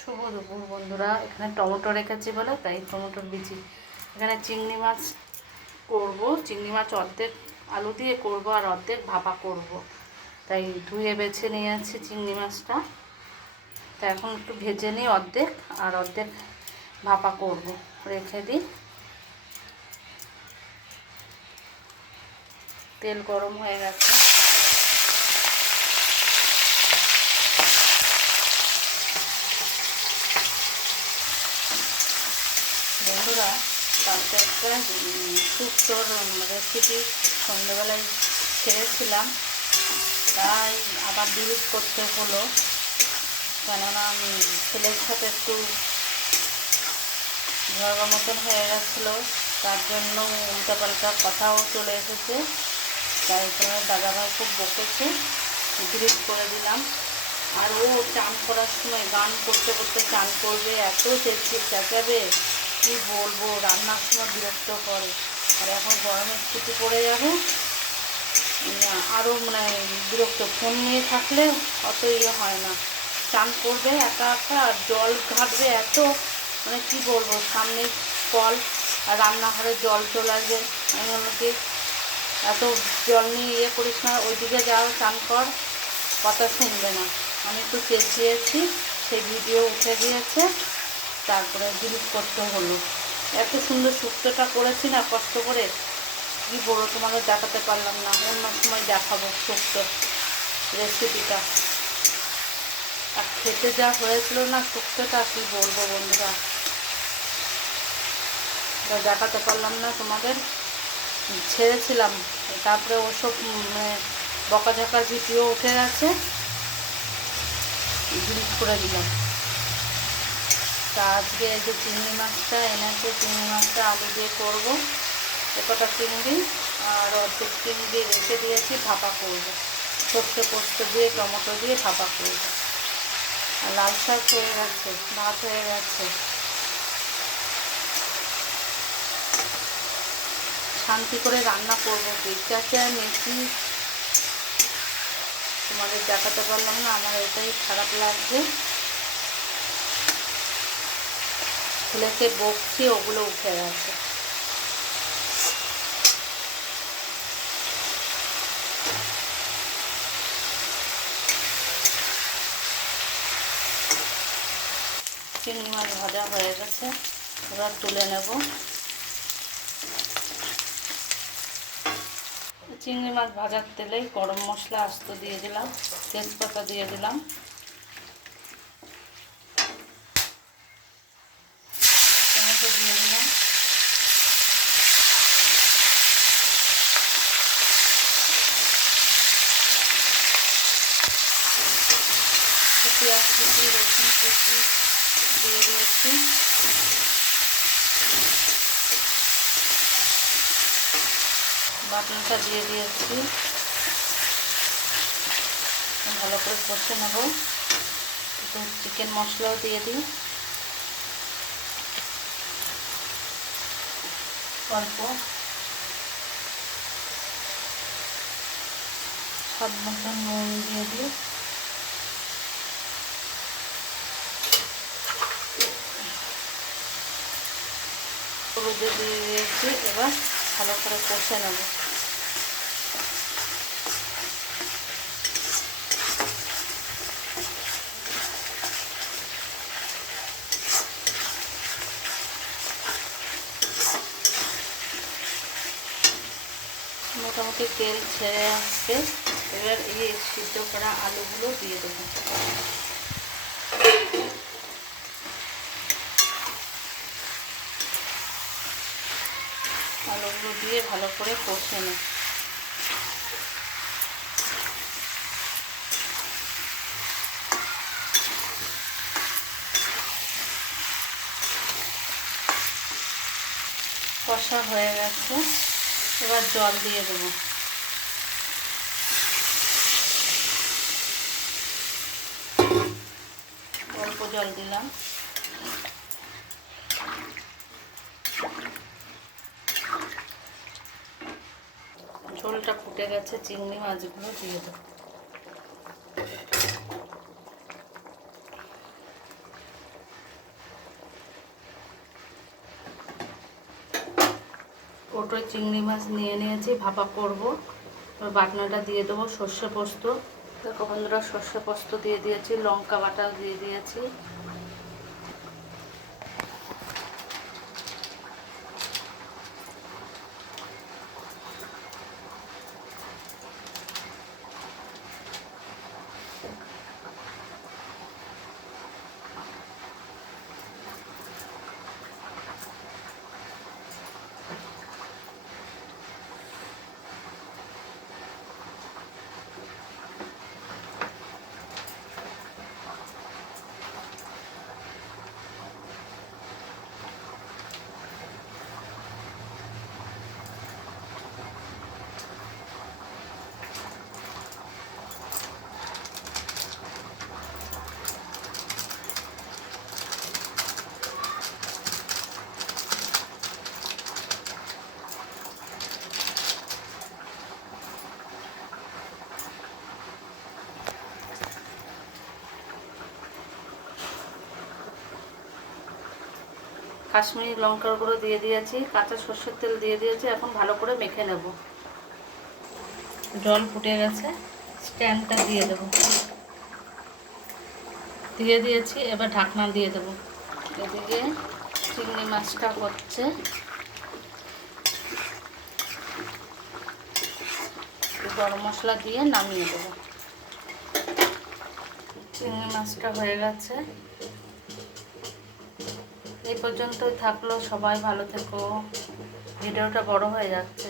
শুভ দুপুর বন্ধুরা। এখানে টমেটো রেখেছি বলে তাই টমেটোর বিচি। এখানে চিংড়ি মাছ করব, চিংড়ি মাছ অর্ধেক আলু দিয়ে করব আর অর্ধেক ভাপা করব, তাই ধুয়ে বেছে নিয়েছি চিংড়ি মাছটা। তা এখন একটু ভেজে নিই অর্ধেক, আর অর্ধেক ভাপা করব, রেখে দিই। তেল গরম হয়ে গেছে। বন্ধুরা, কালকে একটা শুক্তোর রেসিপি সন্ধ্যেবেলায় ছেড়েছিলাম, তাই আবার ডিলিট করতে হলো, কেননা আমি ছেলের সাথে একটু ঝগড়া মতন হয়ে গেছিলো, তার জন্য উল্টাপাল্টা কথাও চলে এসেছে, তাই তোমার দাদাভাই খুব বকেছে, ডিলিট করে দিলাম। আর ও চান করার সময় গান করতে করতে চান করবে, এত চেঁচাবে কী বলবো, রান্নার সময় বিরক্ত করে। আর এখন গরমের ছুটি পড়ে যাবে, আরও বিরক্ত। ফোন নিয়ে থাকলে অত হয় না, চান করবে একা একা আর জল ঘাটবে এত, কী বলবো, সামনে কল আর রান্নাঘরে জল চলে আসবে। আমি বললাম কি, এত জল নিয়ে করিস না, ওইদিকে যাও চান কর, কথা শুনবে না। আমি একটু চেঁচিয়েছি, সেই ভিডিও উঠে গিয়েছে, তারপরে ডিলিট করতে হলো। এত সুন্দর শুক্তোটা করেছি না কষ্ট করে, কী বলবো, তোমাদের দেখাতে পারলাম না, অন্য সময় দেখাবো শুক্তো রেসিপিটা। আর খেতে যা হয়েছিল না শুক্তোটা, কী বলবো বন্ধুরা, দেখাতে পারলাম না তোমাদের, ছেড়েছিলাম। তারপরে ওসব বকাঝকার ভিডিও উঠে গেছে, ডিলিট করে দিলাম। তা আজকে এই যে চিংড়ি মাছটা এনেছে, চিংড়ি মাছটা আলু দিয়ে করবো, একটা চিংড়ি আর অর্ধেক চিংড়ি রেখে দিয়েছি, ভাপা করবো, সর্ষে পোস্ত দিয়ে টমেটো দিয়ে ভাপা করবো। আর লাল শাক হয়ে গেছে, ভাত হয়ে গেছে। শান্তি করে রান্না করবো, চেঁচামেচি তোমাদের দেখাতে পারলাম না, আমার এটাই খারাপ লাগছে। ছেলেকে বকছি, ওগুলো উঠে গেছে। চিংড়ি মাছ ভাজা হয়ে গেছে, এবার তুলে নেব। চিংড়ি মাছ ভাজার তেলেই গরম মশলা আস্ত দিয়ে দিলাম, তেজপাতা দিয়ে দিলাম, টমেটো দিয়ে দিলাম, পেঁয়াজ কুচি, রসুন কুচি দিয়ে দিয়েছি, বাটনটা দিয়ে দিয়েছি, ভালো করে কষে নেব। একটু চিকেন মশলাও দিয়ে দিই, অল্প স্বাদ মতন নুন দিয়ে দিই, হলুদ দিয়ে দিয়েছি। এবার ভালো করে কষে নেব। মোটামুটি তেল ছেড়ে আসবে, এবার এই সিদ্ধ করা আলুগুলো দিয়ে দেবো। আলুগুলো দিয়ে ভালো করে কষে নেব। কষা হয়ে গেছে, এবার জল দিয়ে দেবো। অল্প জল দিলাম। ঝোলটা ফুটে গেছে, চিংড়ি মাছগুলো দিয়ে দেবো। কৌটোয় চিংড়ি মাছ নিয়ে নিয়েছি, ভাপা করব। এবার বাটনাটা দিয়ে দেবো, সর্ষে পোস্ত। দেখো বন্ধুরা, সর্ষে পোস্ত দিয়ে দিয়েছি, লঙ্কা বাটা দিয়ে দিয়েছি। কাশ্মীরি লঙ্কার গুঁড়ো দিয়ে দিয়েছি, কাঁচা সর্ষের তেল দিয়ে দিয়েছি। এখন ভালো করে মেখে নেব। জল ফুটে গেছে, স্ট্যান্ডটা দিয়ে দেব, দিয়ে দিয়েছি। এবার ঢাকনা দিয়ে দেব। এদিকে চিংড়ি মাছটা হচ্ছে, গরম মশলা দিয়ে নামিয়ে দেব। চিংড়ি মাছটা হয়ে গেছে। এই পর্যন্তই থাকলো। সবাই ভালো থেকো। ভিডিওটা বড় হয়ে যাচ্ছে।